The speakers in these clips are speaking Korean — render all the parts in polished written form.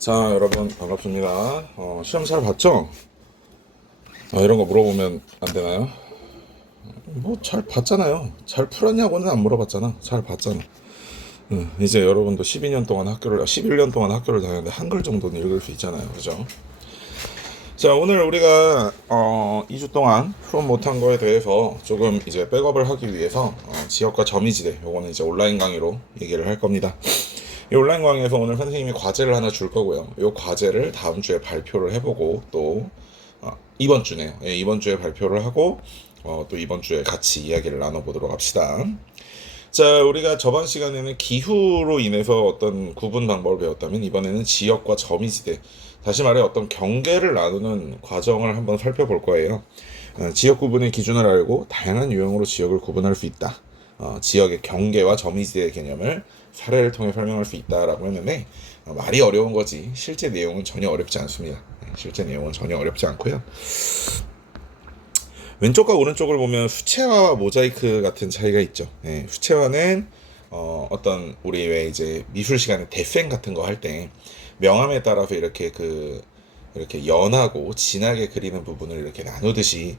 자, 여러분 반갑습니다. 시험 잘 봤죠? 이런 거 물어보면 안 되나요? 뭐 잘 봤잖아요. 잘 풀었냐고는 안 물어봤잖아. 잘 봤잖아. 이제 여러분도 12년 동안 11년 동안 학교를 다녔는데 한글 정도는 읽을 수 있잖아요. 그죠? 자, 오늘 우리가 2주 동안 수업 못한 거에 대해서 조금 이제 백업을 하기 위해서 지역과 점이지대 요거는 이제 온라인 강의로 얘기를 할 겁니다. 이 온라인 강의에서 오늘 선생님이 과제를 하나 줄 거고요. 이 과제를 다음 주에 발표를 해보고 또 이번 주네요. 예, 이번 주에 발표를 하고 또 이번 주에 같이 이야기를 나눠보도록 합시다. 자, 우리가 저번 시간에는 기후로 인해서 어떤 구분 방법을 배웠다면 이번에는 지역과 점이지대, 다시 말해 어떤 경계를 나누는 과정을 한번 살펴볼 거예요. 지역 구분의 기준을 알고 다양한 유형으로 지역을 구분할 수 있다. 지역의 경계와 점이지대의 개념을 사례를 통해 설명할 수 있다라고 했는데 말이 어려운 거지 실제 내용은 전혀 어렵지 않습니다. 실제 내용은 전혀 어렵지 않고요. 왼쪽과 오른쪽을 보면 수채화와 모자이크 같은 차이가 있죠. 수채화는 어떤 우리 왜 이제 미술 시간에 데생 같은 거 할 때 명암에 따라서 이렇게 연하고 진하게 그리는 부분을 이렇게 나누듯이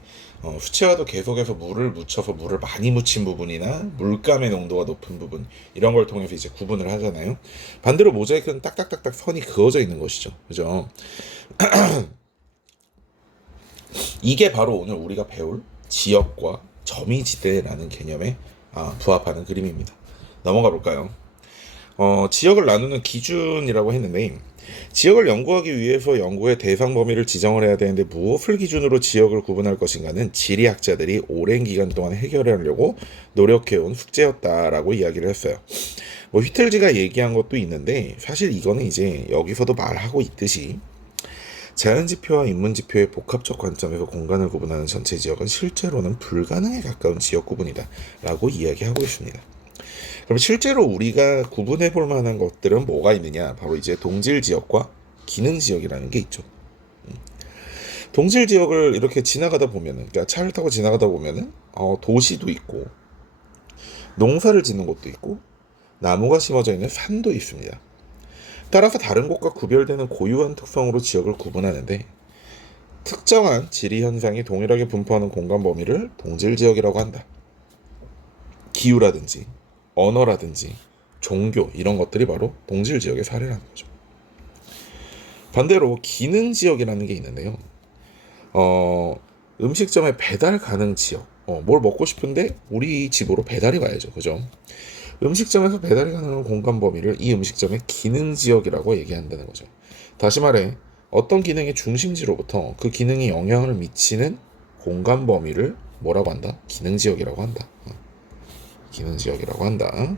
수채화도 계속해서 물을 묻혀서 물을 많이 묻힌 부분이나 물감의 농도가 높은 부분 이런 걸 통해서 이제 구분을 하잖아요. 반대로 모자이크는 딱딱딱딱 선이 그어져 있는 것이죠. 그죠? 이게 바로 오늘 우리가 배울 지역과 점이지대라는 개념에 부합하는 그림입니다. 넘어가 볼까요? 지역을 나누는 기준이라고 했는데 지역을 연구하기 위해서 연구의 대상 범위를 지정을 해야 되는데 무엇을 기준으로 지역을 구분할 것인가는 지리학자들이 오랜 기간 동안 해결하려고 노력해온 숙제였다라고 이야기를 했어요. 뭐 휘틀즈가 얘기한 것도 있는데 사실 이거는 이제 여기서도 말하고 있듯이 자연지표와 인문지표의 복합적 관점에서 공간을 구분하는 전체 지역은 실제로는 불가능에 가까운 지역 구분이다 라고 이야기하고 있습니다. 그럼 실제로 우리가 구분해 볼 만한 것들은 뭐가 있느냐? 바로 이제 동질지역과 기능지역이라는 게 있죠. 동질지역을 이렇게 지나가다 보면은, 그러니까 차를 타고 지나가다 보면은 도시도 있고 농사를 짓는 곳도 있고 나무가 심어져 있는 산도 있습니다. 따라서 다른 곳과 구별되는 고유한 특성으로 지역을 구분하는데 특정한 지리 현상이 동일하게 분포하는 공간 범위를 동질지역이라고 한다. 기후라든지 언어라든지 종교 이런 것들이 바로 동질지역의 사례라는 거죠. 반대로 기능지역이라는 게 있는데요. 음식점에 배달 가능 지역. 뭘 먹고 싶은데 우리 집으로 배달이 와야죠. 그죠? 음식점에서 배달이 가능한 공간 범위를 이 음식점의 기능지역이라고 얘기한다는 거죠. 다시 말해 어떤 기능의 중심지로부터 그 기능이 영향을 미치는 공간 범위를 뭐라고 한다? 기능지역이라고 한다. 기능지역이라고 한다.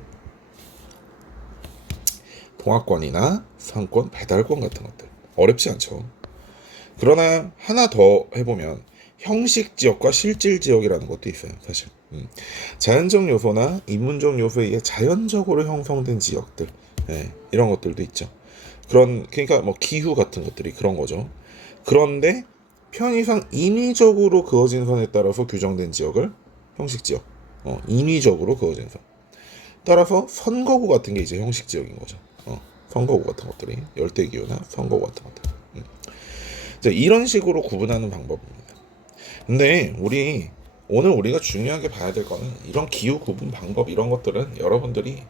통화권이나 상권, 배달권 같은 것들 어렵지 않죠. 그러나 하나 더 해보면 형식지역과 실질지역이라는 것도 있어요. 사실 자연적 요소나 인문적 요소에 의해 자연적으로 형성된 지역들, 이런 것들도 있죠. 그러니까 뭐 기후 같은 것들이 그런 거죠. 그런데 편의상 인위적으로 그어진 선에 따라서 규정된 지역을 형식지역, 인위적으로 그어진 선. 따라서 선거구 같은 게 이제 형식지역인 거죠. 선거구 같은 것들이 열대기후나 선거구 같은 것들. 이런 식으로 구분하는 방법입니다. 근데 오늘 우리가 중요하게 봐야 될 거는 이런 기후 구분 방법 이런 것들은 여러분들이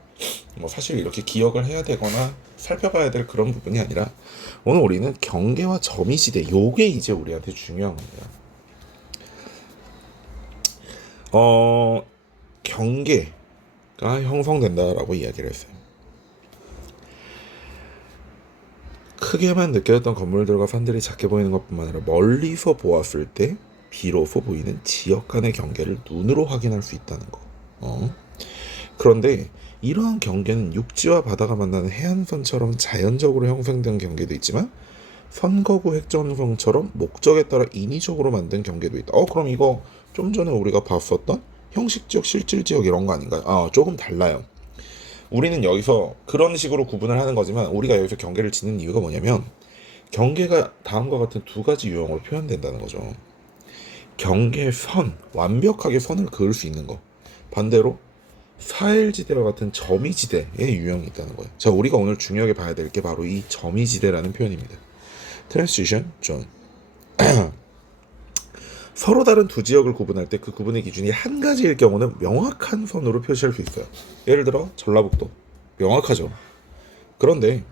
뭐 사실 이렇게 기억을 해야 되거나 살펴봐야 될 그런 부분이 아니라 오늘 우리는 경계와 점이지대 요게 이제 우리한테 중요한 겁니다. 경계가 형성된다라고 이야기를 했어요. 크게만 느껴졌던 건물들과 산들이 작게 보이는 것뿐만 아니라 멀리서 보았을 때 비로소 보이는 지역 간의 경계를 눈으로 확인할 수 있다는 거. 그런데 이러한 경계는 육지와 바다가 만나는 해안선처럼 자연적으로 형성된 경계도 있지만 선거구 획정성처럼 목적에 따라 인위적으로 만든 경계도 있다. 그럼 이거 좀 전에 우리가 봤었던 형식지역, 실질지역 이런 거 아닌가요? 조금 달라요. 우리는 여기서 그런 식으로 구분을 하는 거지만 우리가 여기서 경계를 짓는 이유가 뭐냐면 경계가 다음과 같은 두 가지 유형으로 표현된다는 거죠. 경계선, 완벽하게 선을 그을 수 있는 거. 반대로 사헬지대와 같은 점이지대의 유형이 있다는 거예요. 자, 우리가 오늘 중요하게 봐야 될 게 바로 이 점이지대라는 표현입니다. 트랜지션 존. 서로 다른 두 지역을 구분할 때 그 구분의 기준이 한 가지일 경우는 명확한 선으로 표시할 수 있어요. 예를 들어 전라북도 명확하죠. 그런데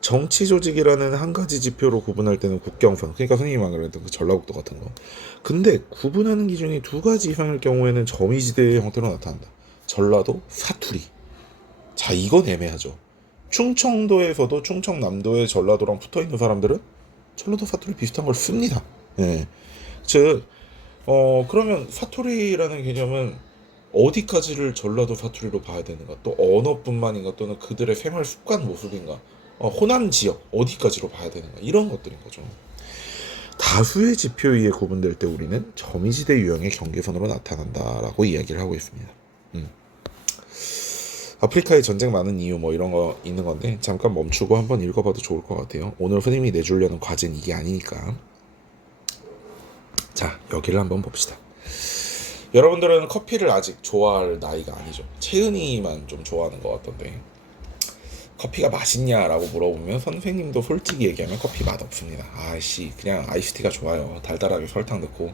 정치 조직이라는 한 가지 지표로 구분할 때는 국경선, 그러니까 선생님이 말했던 그 전라북도 같은 거. 근데 구분하는 기준이 두 가지 이상일 경우에는 점이지대의 형태로 나타난다. 전라도, 사투리. 자, 이건 애매하죠. 충청도에서도 충청남도의 전라도랑 붙어있는 사람들은 전라도 사투리 비슷한 걸 씁니다. 예. 즉, 그러면 사투리라는 개념은 어디까지를 전라도 사투리로 봐야 되는가, 또 언어뿐만인가, 또는 그들의 생활 습관 모습인가, 호남 지역 어디까지로 봐야 되는가, 이런 것들인 거죠. 다수의 지표에 의해 구분될 때 우리는 점이지대 유형의 경계선으로 나타난다라고 이야기를 하고 있습니다. 아프리카에 전쟁 많은 이유 뭐 이런 거 있는 건데 잠깐 멈추고 한번 읽어봐도 좋을 것 같아요. 오늘 선생님이 내주려는 과제는 이게 아니니까. 자, 여기를 한번 봅시다. 여러분들은 커피를 아직 좋아할 나이가 아니죠. 채은이만 좀 좋아하는 것 같던데, 커피가 맛있냐라고 물어보면 선생님도 솔직히 얘기하면 커피 맛 없습니다. 아이씨, 그냥 아이스티가 좋아요. 달달하게 설탕 넣고.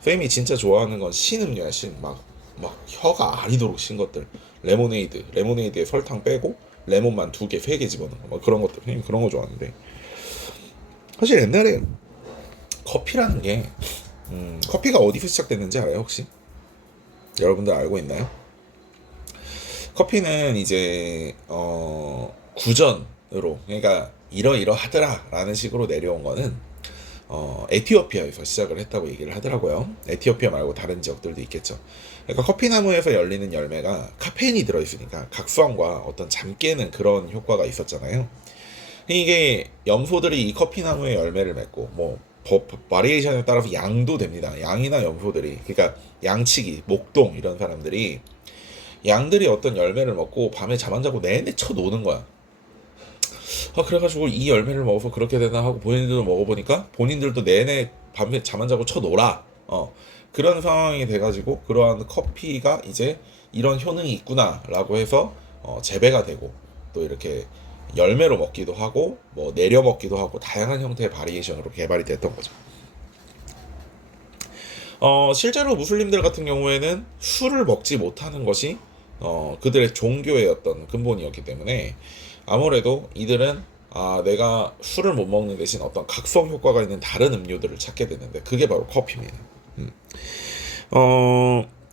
쌤이 진짜 좋아하는 건 신음료야. 막 혀가 아리도록 신 것들. 레모네이드에 설탕 빼고 레몬만 2개, 3개 집어넣은 거, 뭐 그런 것들. 선생님 그런 거 좋아하는데, 사실 옛날에 커피라는 게 커피가 어디서 시작됐는지 알아요 혹시? 여러분들 알고 있나요? 커피는 이제 구전으로, 그러니까 이러이러하더라 라는 식으로 내려온 거는 에티오피아에서 시작을 했다고 얘기를 하더라고요. 에티오피아 말고 다른 지역들도 있겠죠. 그러니까 커피나무에서 열리는 열매가 카페인이 들어있으니까 각성과 어떤 잠 깨는 그런 효과가 있었잖아요. 이게 염소들이 이 커피나무의 열매를 맺고, 뭐 바리에이션에 따라서 양도 됩니다. 양이나 염소들이, 그러니까 양치기, 목동 이런 사람들이, 양들이 어떤 열매를 먹고 밤에 잠 안 자고 내내 쳐노는 거야. 그래가지고 이 열매를 먹어서 그렇게 되나 하고 본인들도 먹어보니까 본인들도 내내 밤에 잠 안 자고 쳐놀아. 그런 상황이 돼가지고 그러한 커피가 이제 이런 효능이 있구나라고 해서 재배가 되고, 또 이렇게 열매로 먹기도 하고 뭐 내려 먹기도 하고 다양한 형태의 바리에이션으로 개발이 됐던 거죠. 실제로 무슬림들 같은 경우에는 술을 먹지 못하는 것이 그들의 종교의 어떤 근본이었기 때문에 아무래도 이들은 내가 술을 못 먹는 대신 어떤 각성 효과가 있는 다른 음료들을 찾게 되는데, 그게 바로 커피입니다.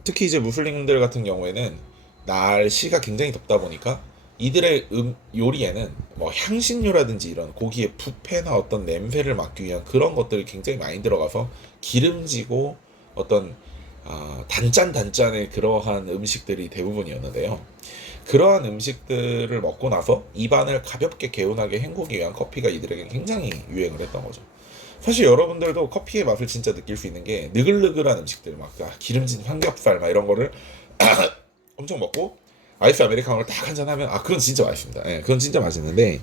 특히 이제 무슬림들 같은 경우에는 날씨가 굉장히 덥다 보니까 이들의 요리에는 뭐 향신료라든지 이런 고기의 부패나 어떤 냄새를 막기 위한 그런 것들이 굉장히 많이 들어가서 기름지고 어떤 단짠단짠의 그러한 음식들이 대부분이었는데요. 그러한 음식들을 먹고 나서 입안을 가볍게 개운하게 헹구기 위한 커피가 이들에게 굉장히 유행을 했던 거죠. 사실 여러분들도 커피의 맛을 진짜 느낄 수 있는 게 느글느글한 음식들, 막 기름진 삼겹살 막 이런 거를 엄청 먹고 아이스 아메리카노를 딱 한잔 하면 그건 진짜 맛있습니다. 예, 그건 진짜 맛있는데,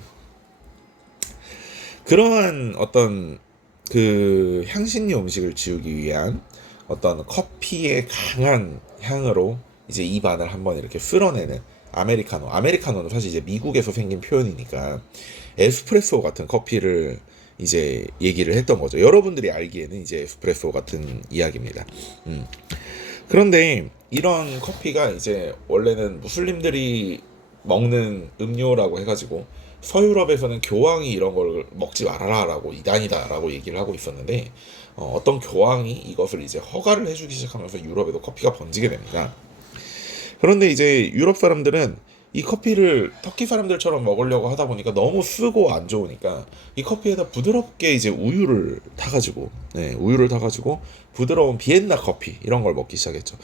그러한 어떤 그 향신료 음식을 지우기 위한 어떤 커피의 강한 향으로 이제 입안을 한번 이렇게 쓸어내는 아메리카노는 사실 이제 미국에서 생긴 표현이니까 에스프레소 같은 커피를 이제 얘기를 했던 거죠. 여러분들이 알기에는 이제 에스프레소 같은 이야기입니다. 그런데 이런 커피가 이제 원래는 무슬림들이 먹는 음료라고 해가지고 서유럽에서는 교황이 이런 걸 먹지 말아라라고, 이단이다라고 얘기를 하고 있었는데, 어떤 교황이 이것을 이제 허가를 해주기 시작하면서 유럽에도 커피가 번지게 됩니다. 그런데 이제 유럽 사람들은 이 커피를 터키 사람들처럼 먹으려고 하다 보니까 너무 쓰고 안 좋으니까 이 커피에다 부드럽게 이제 우유를 타가지고 부드러운 비엔나 커피 이런 걸 먹기 시작했죠.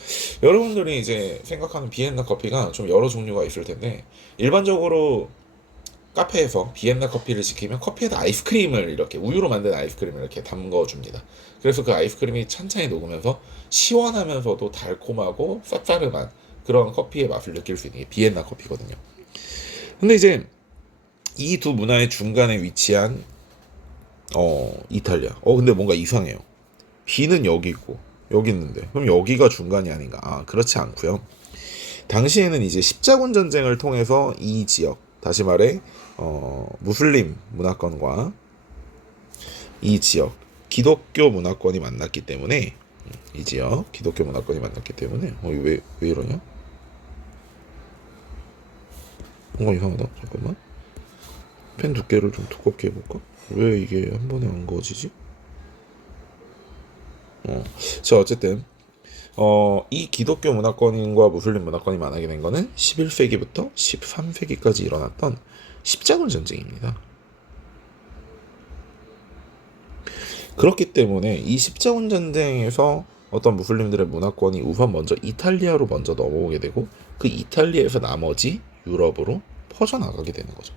여러분들이 이제 생각하는 비엔나 커피가 좀 여러 종류가 있을 텐데, 일반적으로 카페에서 비엔나 커피를 시키면 커피에다 아이스크림을, 이렇게 우유로 만든 아이스크림을 이렇게 담궈 줍니다. 그래서 그 아이스크림이 찬찬히 녹으면서 시원하면서도 달콤하고 쌉싸름한 그런 커피의 맛을 느낄 수 있는 게 비엔나 커피거든요. 근데 이제 이 두 문화의 중간에 위치한 이탈리아. 근데 뭔가 이상해요. B는 여기 있고 여기 있는데 그럼 여기가 중간이 아닌가? 그렇지 않고요. 당시에는 이제 십자군 전쟁을 통해서 이 지역, 다시 말해 무슬림 문화권과 이 지역 기독교 문화권이 만났기 때문에 이 지역 기독교 문화권이 만났기 때문에 왜 이러냐? 뭔가 이상하다. 잠깐만. 펜 두께를 좀 두껍게 해볼까? 왜 이게 한 번에 안 그어지지? 자, 어쨌든 이 기독교 문화권과 무슬림 문화권이 만나게 된 거는 11세기부터 13세기까지 일어났던 십자군 전쟁입니다. 그렇기 때문에 이 십자군 전쟁에서 어떤 무슬림들의 문화권이 우선 먼저 이탈리아로 먼저 넘어오게 되고 그 이탈리아에서 나머지 유럽으로 퍼져나가게 되는 거죠.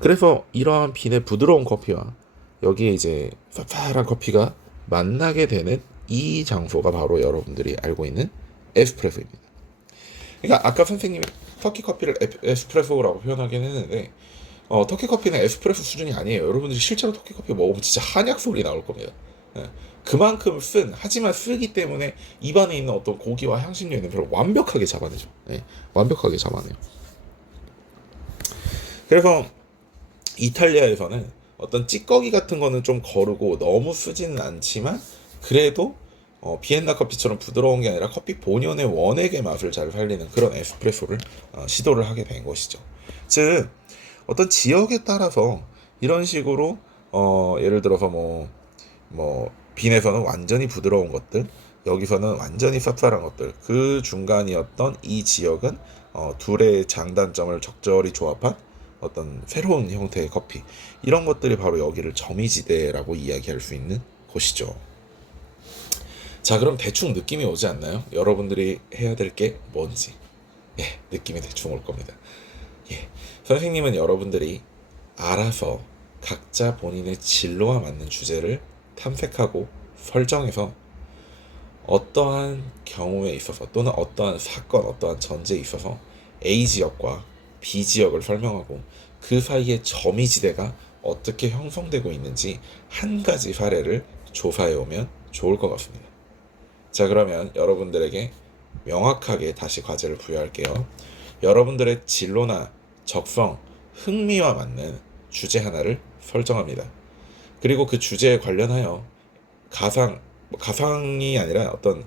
그래서 이러한 빈의 부드러운 커피와 여기에 이제 쌉쌀한 커피가 만나게 되는 이 장소가 바로 여러분들이 알고 있는 에스프레소입니다. 그러니까 아까 선생님이 터키 커피를 에스프레소라고 표현하긴 했는데 터키 커피는 에스프레소 수준이 아니에요. 여러분들이 실제로 터키 커피 먹으면 진짜 한약 소리 나올 겁니다. 예. 그만큼 하지만 쓰기 때문에 입안에 있는 어떤 고기와 향신료의 냄새를 완벽하게 잡아내죠. 예. 완벽하게 잡아내요. 그래서 이탈리아에서는 어떤 찌꺼기 같은 거는 좀 거르고 너무 쓰지는 않지만 그래도 비엔나 커피처럼 부드러운 게 아니라 커피 본연의 원액의 맛을 잘 살리는 그런 에스프레소를 시도를 하게 된 것이죠. 즉 어떤 지역에 따라서 이런 식으로 예를 들어서 빈에서는 완전히 부드러운 것들, 여기서는 완전히 쌉쌀한 것들, 그 중간이었던 이 지역은 둘의 장단점을 적절히 조합한 어떤 새로운 형태의 커피, 이런 것들이 바로 여기를 점이지대라고 이야기할 수 있는 곳이죠. 자, 그럼 대충 느낌이 오지 않나요? 여러분들이 해야 될 게 뭔지. 예, 느낌이 대충 올 겁니다. 예, 선생님은 여러분들이 알아서 각자 본인의 진로와 맞는 주제를 탐색하고 설정해서 어떠한 경우에 있어서 또는 어떠한 사건, 어떠한 전제에 있어서 A 지역과 B 지역을 설명하고 그 사이의 점이지대가 어떻게 형성되고 있는지 한 가지 사례를 조사해 오면 좋을 것 같습니다. 자, 그러면 여러분들에게 명확하게 다시 과제를 부여할게요. 여러분들의 진로나 적성, 흥미와 맞는 주제 하나를 설정합니다. 그리고 그 주제에 관련하여 가상이 아니라 어떤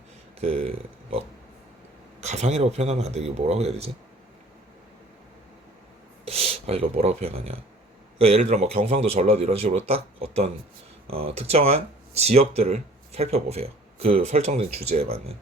가상이라고 표현하면 안 되고 뭐라고 해야 되지? 이거 뭐라고 표현하냐? 그러니까 예를 들어 경상도, 전라도 이런 식으로 딱 어떤 특정한 지역들을 살펴보세요. 그 설정된 주제에 맞는.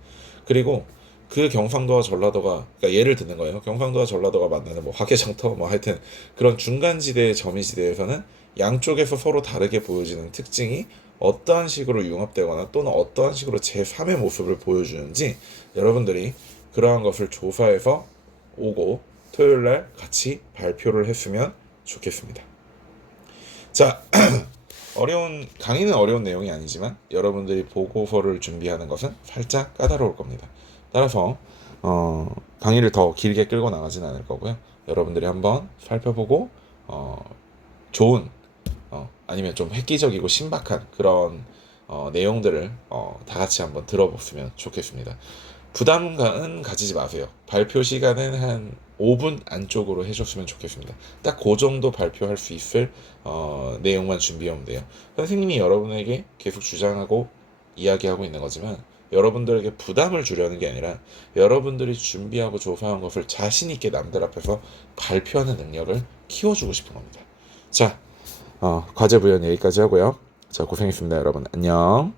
그리고 그 경상도와 전라도가, 그러니까 예를 드는 거예요. 경상도와 전라도가 만나는 화개장터 하여튼 그런 중간지대의 점이지대에서는 양쪽에서 서로 다르게 보여지는 특징이 어떠한 식으로 융합되거나 또는 어떠한 식으로 제3의 모습을 보여주는지 여러분들이 그러한 것을 조사해서 오고 토요일날 같이 발표를 했으면 좋겠습니다. 자, 강의는 어려운 내용이 아니지만 여러분들이 보고서를 준비하는 것은 살짝 까다로울 겁니다. 따라서 강의를 더 길게 끌고 나가지는 않을 거고요. 여러분들이 한번 살펴보고 좋은 아니면 좀 획기적이고 신박한 그런 내용들을 다 같이 한번 들어보시면 좋겠습니다. 부담은 가지지 마세요. 발표 시간은 한 5분 안쪽으로 해줬으면 좋겠습니다. 딱 그 정도 발표할 수 있을 내용만 준비하면 돼요. 선생님이 여러분에게 계속 주장하고 이야기하고 있는 거지만 여러분들에게 부담을 주려는 게 아니라 여러분들이 준비하고 조사한 것을 자신 있게 남들 앞에서 발표하는 능력을 키워주고 싶은 겁니다. 자, 과제 부연 여기까지 하고요. 자, 고생했습니다, 여러분. 안녕.